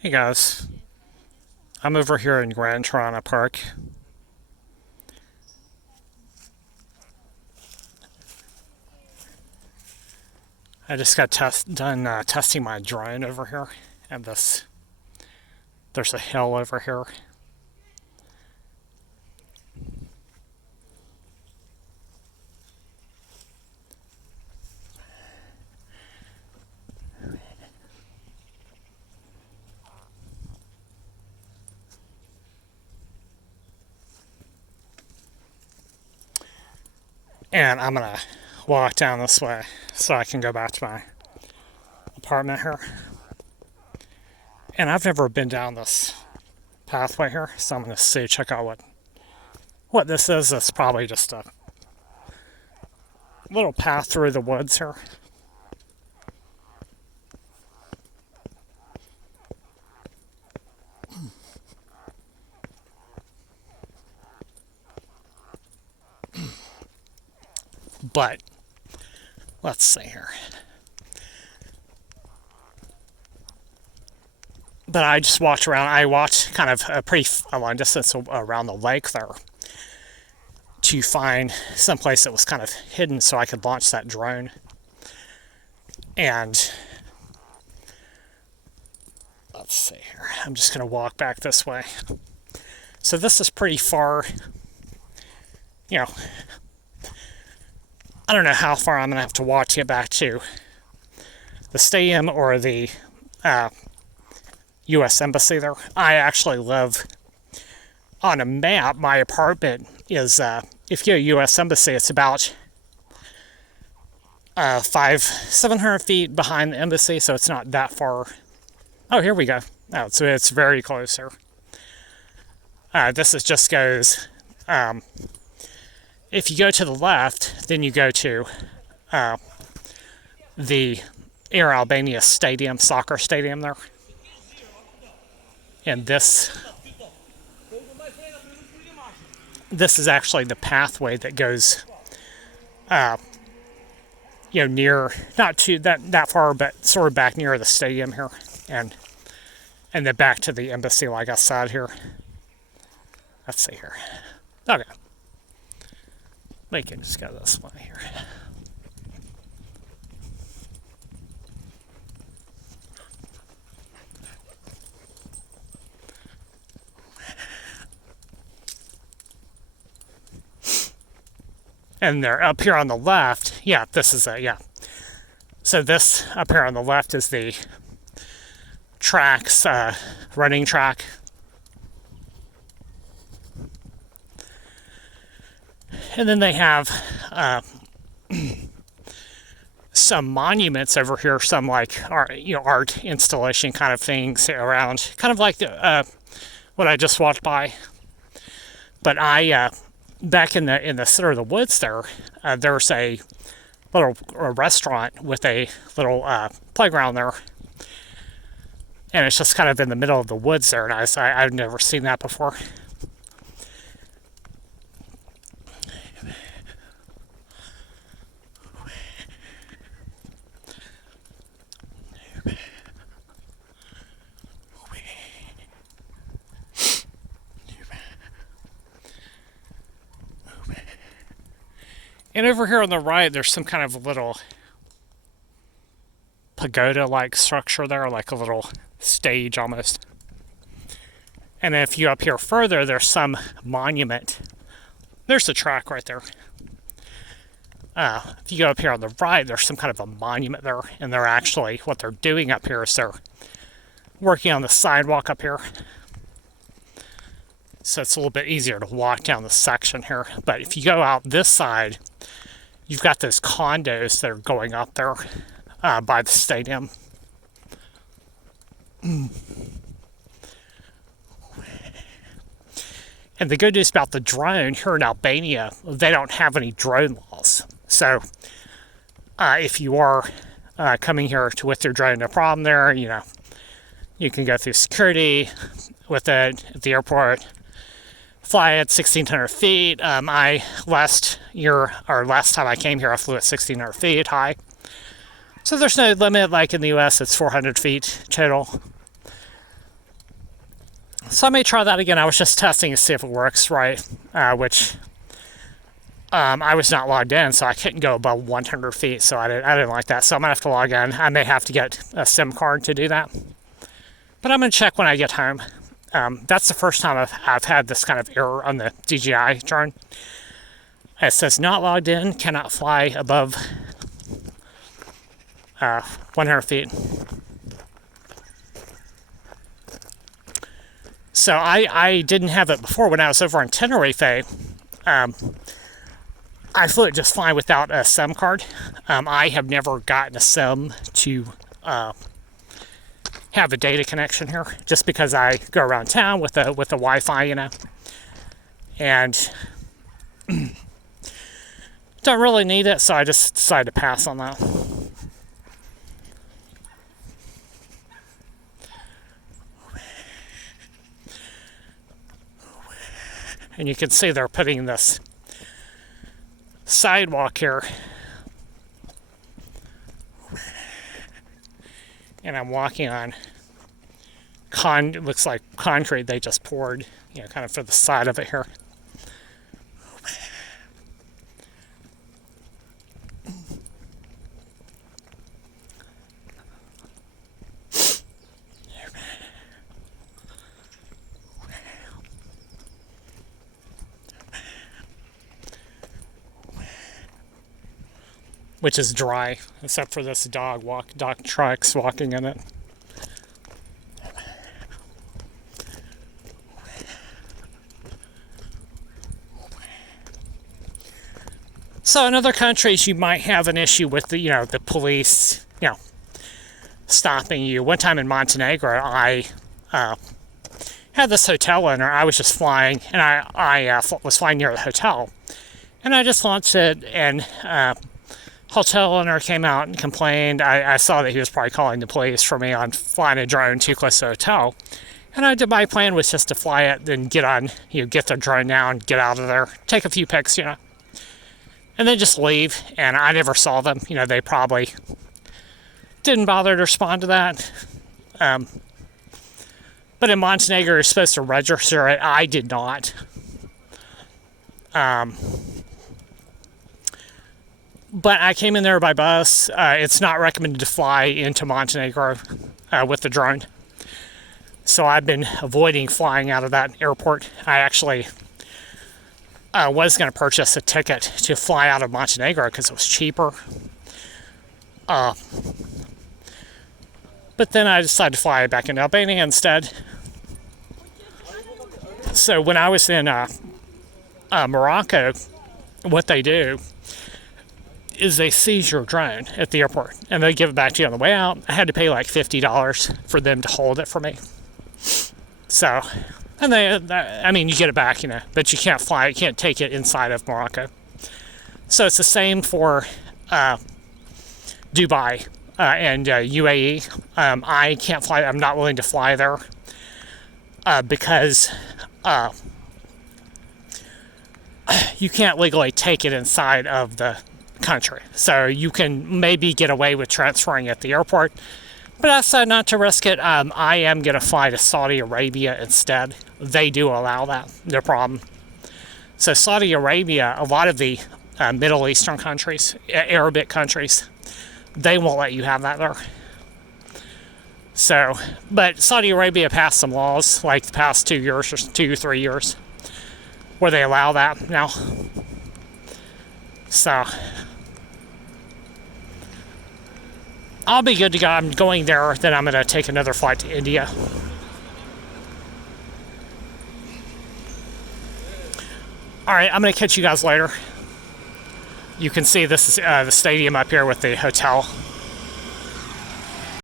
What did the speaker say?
Hey guys, I'm over here in Grand Tirana Park. I just got done testing my drone over here, and there's a hill over here. And I'm gonna walk down this way so I can go back to my apartment here. And I've never been down this pathway here, so I'm gonna check out what this is. It's probably just a little path through the woods here. But let's see here. But I just walked around. I walked kind of a pretty long distance around the lake there to find some place that was kind of hidden so I could launch that drone. And let's see here. I'm just going to walk back this way. So this is pretty far. You know, I don't know how far I'm going to have to walk to get back to the stadium or the U.S. Embassy there. I actually live on a map. My apartment is, if you go to U.S. Embassy, it's about 700 feet behind the embassy, so it's not that far. Oh, here we go. Oh, so it's very close here. This is just goes, if you go to the left, then you go to the Tirana Albania stadium, soccer stadium there. And this is actually the pathway that goes, near, not too that far, but sort of back near the stadium here, and then back to the embassy, like I said here. Let's see here. Okay, we can just go this way here. And they're up here on the left. Yeah, this is yeah. So this up here on the left is the tracks, running track. And then they have some monuments over here, some like art installation kind of things around, kind of like what I just walked by. But I back in the center of the woods there, there's a little restaurant with a little playground there, and it's just kind of in the middle of the woods there, and I've never seen that before. And over here on the right, there's some kind of little pagoda-like structure there, like a little stage almost. And if you up here further, there's some monument. There's the track right there. If you go up here on the right, there's some kind of a monument there, and they're actually, what they're doing up here is they're working on the sidewalk up here. So it's a little bit easier to walk down the section here. But if you go out this side, you've got those condos that are going up there by the stadium. And the good news about the drone here in Albania, they don't have any drone laws. So if you are coming here with your drone, no problem there. You can go through security with it at the airport. Fly at 1,600 feet. Last time I came here, I flew at 1,600 feet high. So there's no limit. Like in the U.S., it's 400 feet total. So I may try that again. I was just testing to see if it works right, which I was not logged in, so I couldn't go above 100 feet, so I didn't like that. So I'm going to have to log in. I may have to get a SIM card to do that. But I'm going to check when I get home. That's the first time I've had this kind of error on the DJI drone. It says not logged in, cannot fly above 100 feet. So I didn't have it before when I was over in Tenerife. I flew it just fine without a SIM card. I have never gotten a SIM to have a data connection here, just because I go around town with the Wi-Fi, and don't really need it, so I just decided to pass on that. And you can see they're putting this sidewalk here, and I'm walking on it looks like concrete they just poured, kind of for the side of it here. Which is dry, except for this dog trucks walking in it. So in other countries, you might have an issue with the police, stopping you. One time in Montenegro, I had this hotel owner. I was just flying, and I was flying near the hotel, and I just launched it, and hotel owner came out and complained. I saw that he was probably calling the police for me on flying a drone too close to the hotel. And my plan was just to fly it, then get the drone down, get out of there, take a few pics, and then just leave. And I never saw them. They probably didn't bother to respond to that. But in Montenegro, you're supposed to register it. I did not. But I came in there by bus. It's not recommended to fly into Montenegro with the drone. So I've been avoiding flying out of that airport. I actually was going to purchase a ticket to fly out of Montenegro because it was cheaper. But then I decided to fly back into Albania instead. So when I was in Morocco, what they do is they seize your drone at the airport and they give it back to you on the way out. I had to pay like $50 for them to hold it for me. So, and you get it back, but you can't fly, you can't take it inside of Morocco. So it's the same for Dubai and UAE. I can't fly, I'm not willing to fly there because you can't legally take it inside of the country. So you can maybe get away with transferring at the airport, but I decided not to risk it. I am going to fly to Saudi Arabia instead. They do allow that, no problem. So Saudi Arabia, a lot of the Middle Eastern countries, Arabic countries, they won't let you have that there. So, but Saudi Arabia passed some laws like the past 2 years or 2 or 3 years where they allow that now. So I'll be good to go. I'm going there, then I'm going to take another flight to India. Alright, I'm going to catch you guys later. You can see this is the stadium up here with the hotel.